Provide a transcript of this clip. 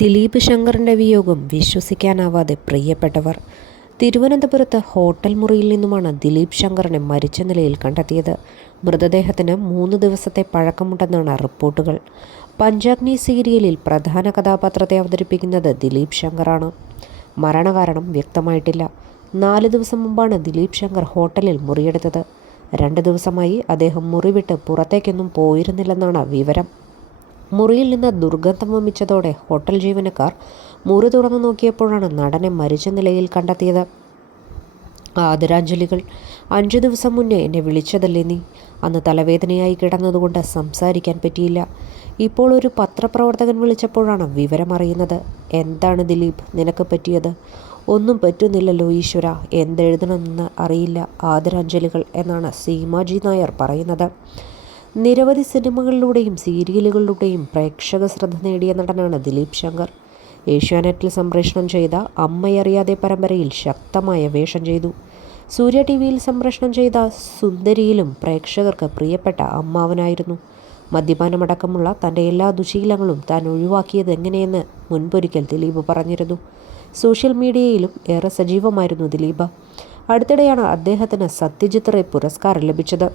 ദിലീപ് ശങ്കറിൻ്റെ വിയോഗം വിശ്വസിക്കാനാവാതെ പ്രിയപ്പെട്ടവർ. തിരുവനന്തപുരത്ത് ഹോട്ടൽ മുറിയിൽ നിന്നുമാണ് ദിലീപ് ശങ്കറിനെ മരിച്ച നിലയിൽ കണ്ടെത്തിയത്. മൃതദേഹത്തിന് 3 ദിവസത്തെ പഴക്കമുണ്ടെന്നാണ് റിപ്പോർട്ടുകൾ. പഞ്ചാഗ്നി സീരിയലിൽ പ്രധാന കഥാപാത്രത്തെ അവതരിപ്പിക്കുന്നത് ദിലീപ് ശങ്കറാണ്. മരണകാരണം വ്യക്തമായിട്ടില്ല. 4 ദിവസം മുമ്പാണ് ദിലീപ് ശങ്കർ ഹോട്ടലിൽ മുറിയെടുത്തത്. 2 ദിവസമായി അദ്ദേഹം മുറി വിട്ട് പുറത്തേക്കൊന്നും പോയിരുന്നില്ലെന്നാണ് വിവരം. മുറിയിൽ നിന്ന് ദുർഗന്ധം വമിച്ചതോടെ ഹോട്ടൽ ജീവനക്കാർ മുറി തുറന്നു നോക്കിയപ്പോഴാണ് നടനെ മരിച്ച നിലയിൽ കണ്ടെത്തിയത്. ആദരാഞ്ജലികൾ. 5 ദിവസം മുന്നേ എന്നെ വിളിച്ചതല്ലേ നീ? അന്ന് തലവേദനയായി കിടന്നതുകൊണ്ട് സംസാരിക്കാൻ പറ്റിയില്ല. ഇപ്പോൾ ഒരു പത്രപ്രവർത്തകൻ വിളിച്ചപ്പോഴാണ് വിവരമറിയുന്നത്. എന്താണ് ദിലീപ് നിനക്ക് പറ്റിയത്? ഒന്നും പറ്റുന്നില്ലല്ലോ ഈശ്വര, എന്തെഴുതണമെന്ന് അറിയില്ല. ആദരാഞ്ജലികൾ എന്നാണ് സീമാജി നായർ പറയുന്നത്. നിരവധി സിനിമകളിലൂടെയും സീരിയലുകളിലൂടെയും പ്രേക്ഷക ശ്രദ്ധ നേടിയ നടനാണ് ദിലീപ് ശങ്കർ. ഏഷ്യാനെറ്റിൽ സംപ്രേഷണം ചെയ്ത അമ്മയറിയാതെ പരമ്പരയിൽ ശക്തമായ വേഷം ചെയ്തു. സൂര്യ ടിവിയിൽ സംപ്രേഷണം ചെയ്ത സുന്ദരിയിലും പ്രേക്ഷകർക്ക് പ്രിയപ്പെട്ട അമ്മാവനായിരുന്നു. മദ്യപാനമടക്കമുള്ള തൻ്റെ എല്ലാ ദുശീലങ്ങളും താൻ ഒഴിവാക്കിയത് എങ്ങനെയെന്ന് മുൻപൊരിക്കൽ ദിലീപ് പറഞ്ഞിരുന്നു. സോഷ്യൽ മീഡിയയിലും ഏറെ സജീവമായിരുന്നു ദിലീപ്. അടുത്തിടെയാണ് അദ്ദേഹത്തിന് സത്യജിത് റേ പുരസ്കാരം ലഭിച്ചത്.